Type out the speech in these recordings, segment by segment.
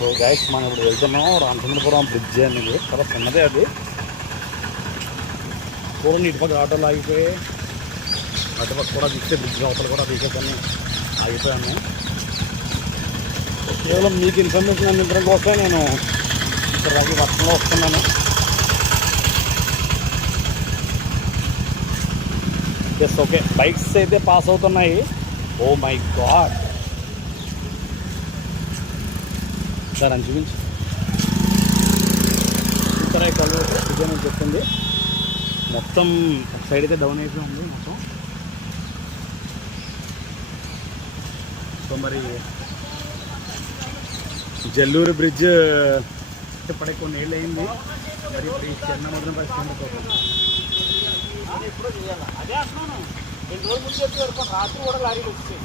So guys మనం ఇప్పుడు వెళ్తున్నాం రామచంద్రపురం బ్రిడ్జ్ అనేది చాలా చిన్నదే అది. చూడండి ఇటుపక్క ఆటోలు ఆగిపోయి, అటుపక్క కూడా తీస్తే బ్రిడ్జ్ అవతల కూడా తీసేసని ఆగిపోయాను. కేవలం మీకు ఇన్ఫర్మేషన్ అందించడం కోసమే నేను ఇక్కడ దాకా వర్షంలో వస్తున్నాను. ఎస్ ఓకే, బైక్స్ అయితే పాస్ అవుతున్నాయి. ఓ మై గాడ్, సార్ అని చూపించి ఇక్కడ కలర్ ఇదే నేను చెప్తుంది. మొత్తం ఒక సైడ్ అయితే డౌన్ అయిపోయి ఉంది మొత్తం. సో మరి జల్లూరు బ్రిడ్జ్ ఇప్పటికి కొన్ని ఏళ్ళు అయింది. మరి ఇప్పుడు ఈ చిన్న మొదలు పరిస్థితి అదే అంటున్నాను. 2 రోజుల ముందు వచ్చి వరకు రాత్రి కూడా లారీలు వచ్చాయి.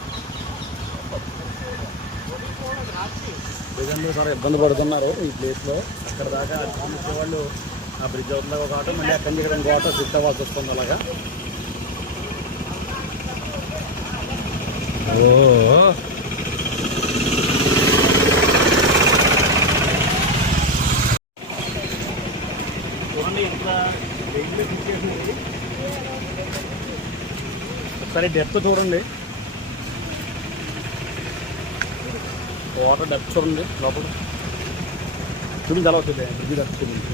ప్రజలు చాలా ఇబ్బంది పడుతున్నారు ఈ ప్లేస్లో. అక్కడ దాకా వాళ్ళు ఆ బ్రిడ్జ్ అవుతుంది ఒక ఆటో, మళ్ళీ అక్కడి నుంచి ఇక్కడ ఇంకో ఆటో షిఫ్ట్ అవ్వాల్సి వస్తుంది. అలాగా చూడండి ఎంత ఒకసారి డెప్త్ చూడండి, వాటర్ డెప్త్ చూడండి. లోపల చూడండి ఎలా అవుతుంది బ్రిడ్జ్ డెప్త్ చూడండి.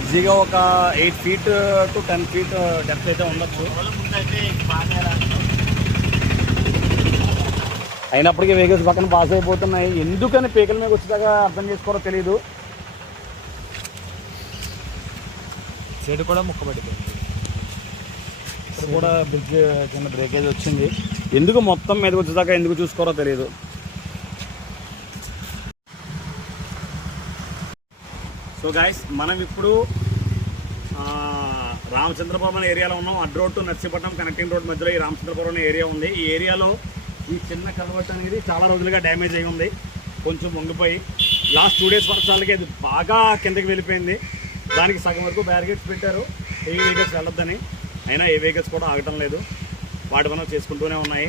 ఈజీగా ఒక 8 feet to 10 feet డెప్త్ అయితే ఉండొచ్చు. అయినప్పటికీ వెహికల్స్ పక్కన పాస్ అయిపోతున్నాయి. ఎందుకని పీకల మీద వచ్చేదాకా అర్థం చేసుకోవాలో తెలియదు. సైడ్ కూడా ముక్కబడిపోయింది. ఇప్పుడు కూడా బ్రిడ్జ్ చిన్న బ్రేకేజ్ వచ్చింది. ఎందుకు మొత్తం మీదకి వచ్చేదాకా ఎందుకు చూసుకోవాలో తెలియదు. సో గాయస్, మనం ఇప్పుడు రామచంద్రపురం అనే ఏరియాలో ఉన్నాం. అడ్ road to Narsipatnam connecting road మధ్యలో ఈ రామచంద్రపురం అనే ఏరియా ఉంది. ఈ ఏరియాలో ఈ చిన్న కల్వర్ట్ అనేది చాలా రోజులుగా డ్యామేజ్ అయి ఉంది, కొంచెం వంగిపోయి. లాస్ట్ 2 days వర్షాలకి అది బాగా కిందకి వెళ్ళిపోయింది. దానికి సగం వరకు బ్యారికేడ్స్ పెట్టారు ఏ వెహికల్స్ వెళ్ళొద్దని. అయినా ఏ వెహికల్స్ కూడా ఆగటం లేదు, వాటి పనులు చేసుకుంటూనే ఉన్నాయి.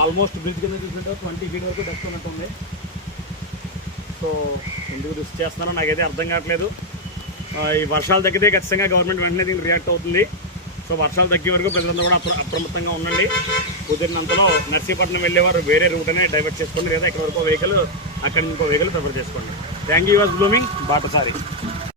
ఆల్మోస్ట్ బ్రిడ్జ్ కింద చూసుకుంటే 20 feet వరకు డెప్త్ ఉన్నట్టుంది. సో ఎందుకు రిస్క్ చేస్తున్నారో నాకైతే అర్థం కావట్లేదు. ఈ వర్షాలు తగ్గితే ఖచ్చితంగా గవర్నమెంట్ వెంటనే దీనికి రియాక్ట్ అవుతుంది. సో వర్షాలు తగ్గే వరకు ప్రజలందరూ కూడా అప్రమత్తంగా ఉండండి. కుదిరినంతలో నర్సీపట్నం వెళ్ళేవారు వేరే రూట్ అనే డైవర్ట్ చేసుకోండి, లేదా ఇక్కడ వరకు వెహికల్ అక్కడి ఇంకో వెహికల్ ప్రిఫర్ చేసుకోండి. Thank you was blooming Batasari.